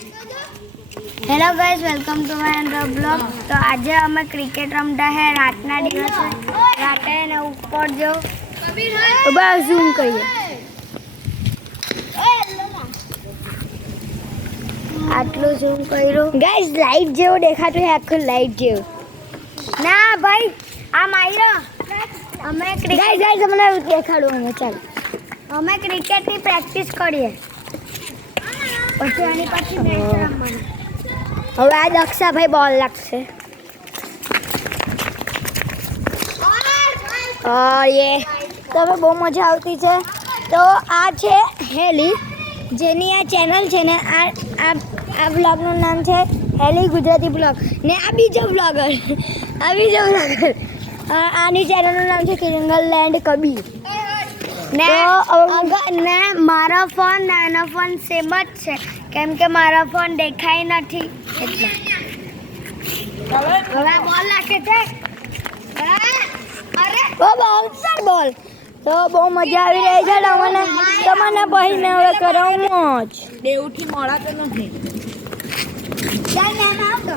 Hello guys, welcome to my another blog. तो आज અમે ક્રિકેટ રમતા હે રાતના દિવસે રાતે ને ઉપર જો બસ ઝૂમ કરીએ આટલું ઝૂમ કર્યું ગાઈસ લાઈટ જેવું દેખાતું હે આખું લાઈટ જેવું ના ભાઈ આ માયરો અમે ગાઈસ તમને દેખાડું અમે ચાલ અમે ક્રિકેટની પ્રેક્ટિસ કરીએ પછી આની પછી મેચ રમવાની હવે આ દક્ષાભાઈ બોલ લાગશે ये तो હવે બહુ મજા આવતી છે તો આ છે હેલી જેની આ ચેનલ છે ને આ બ્લોગનું નામ છે હેલી ગુજરાતી બ્લોગ ને આ બીજો બ્લોગર આની ચેનલનું નામ છે કિરંગલ લેન્ડ કબીર ને ને મારા ફોન નાના ફોન સેમ જ છે કેમ કે મારા ફોન દેખાય નથી એટલે હવે બોલ નાખે છે અરે ઓ બાઉન્સર બોલ તો બહુ મજા આવી રહી છે તમને પછી મેં હવે કરાવું મોજ દેવથી મોડા તો નથી ચાલ મેં આવતો